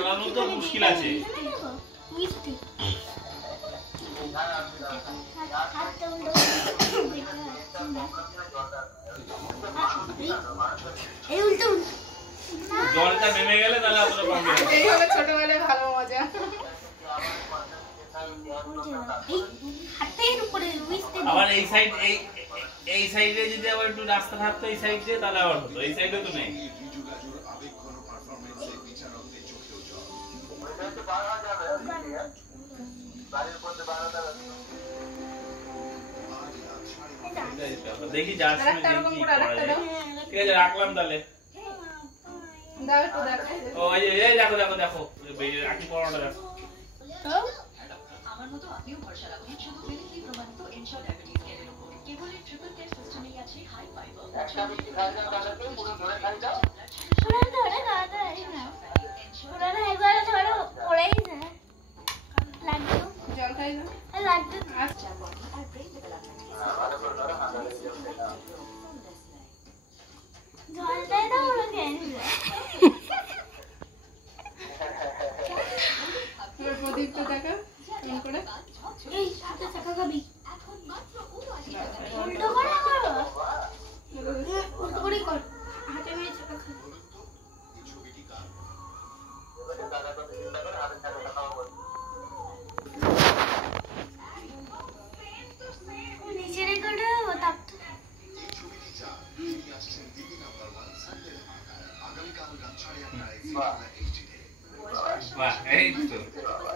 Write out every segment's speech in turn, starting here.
চালানো তো মুশকিল আছে। জলটা নেমে গেলে তাহলে আমরা পাবো। এই হলো ছোটবেলায় ভালো মজা। আবার এই সাইড এই সাইডে যদি আবার একটু রাস্তা থাকতো এই সাইড দিয়ে তাহলে আবার হতো। এই সাইডে তো নেই। দেখি যার সময় ঠিক আছে রাখলাম তাহলে। দাও একটু দেখাই। ও এই দেখো দেখো দেখো আকি পড়াটা দেখো। আমার মতো আপনিও ভরসা রাখুন শুধু ক্লিনিকলি প্রমাণিত এনশোর ডায়াবেটিস কেয়ারের উপর। কেবল এই ট্রিপল কেয়ার সিস্টেমেই আছে হাই ফাইবার। একটা মিনিট খাই দাও তাহলে পুরো ধরে খাই দাও। পুরো ধরে খাওয়া যায় না। পুরো একবার ধরো পড়েই যায়। লাগবে জল খাই দাও। লাগবে আচ্ছা আর ব্রেন ডেভেলপমেন্ট জলটাই তো পুরো খেয়ে নিবে। পুরো প্রদীপ তো দেখা কেমন করে এই হাতে চাকা খাবি উল্টো করে করো উল্টো করে কর হাতে মেরে চাকা খাবি নিচে রেখে দেবো তাপ বাহ এই তো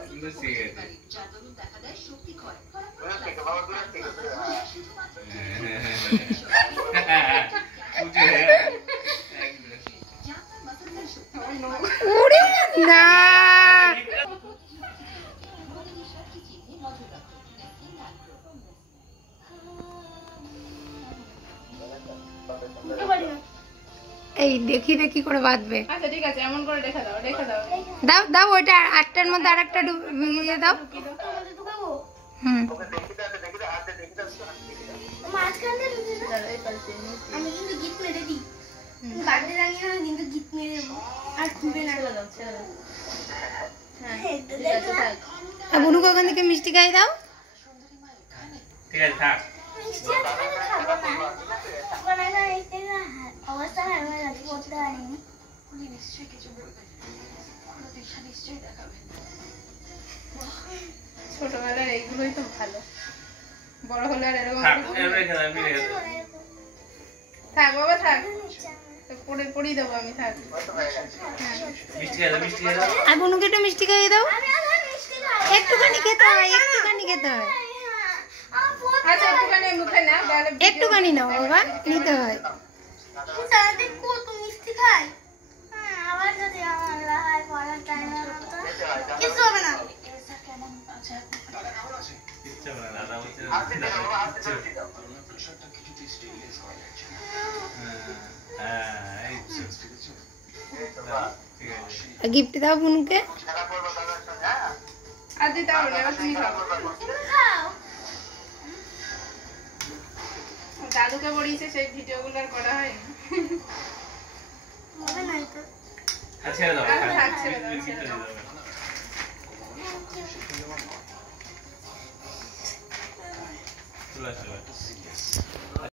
সুন্দর শিখে গেছে। যার দরুন দেখা দেয় শক্তি ক্ষয়। ওরে না এই দেখি দেখি করে বাঁধবে। আচ্ছা ঠিক আছে এমন করে দেখা দাও রেখে দাও। দাও দাও ওইটা আটটার মধ্যে আরেকটা ডুবিয়ে দাও। হুম আমি কিন্তু গিট মেরে দিই বাড়িতে দাঁড়িয়ে না কিন্তু গিট মেরে দেবো আর খুবে না বুনুকে ওখান থেকে মিষ্টি খাই দাও। ঠিক আছে থাক। মিষ্টি খাবো না না অবস্থা ভালো লাগে করতে পারিনি উনি নিশ্চয়ই কিছু বলবেন। কোনো দিশা নিশ্চয়ই দেখাবেন। ছোটবেলার এইগুলোই তো ভালো বড় হলে আর এরকম থাক বাবা থাক পড়ে পড়িয়ে দেবো আমি থাক। আর বুনুকে একটু মিষ্টি খাইয়ে দাও। একটুখানি খেতে হয় একটুখানি খেতে হয়। আচ্ছা একটুখানি মুখে নাও একটুখানি নাও বাবা নিতে হয়। সারাদিন কত মিষ্টি খাই আবার যদি আমার লাগায় পড়ার টাইমে কিছু হবে না গিফট দাও বুনুকে আর দিতে হবে না তুমি খাও। দাদুকে পড়িয়েছে সেই ভিডিওগুলো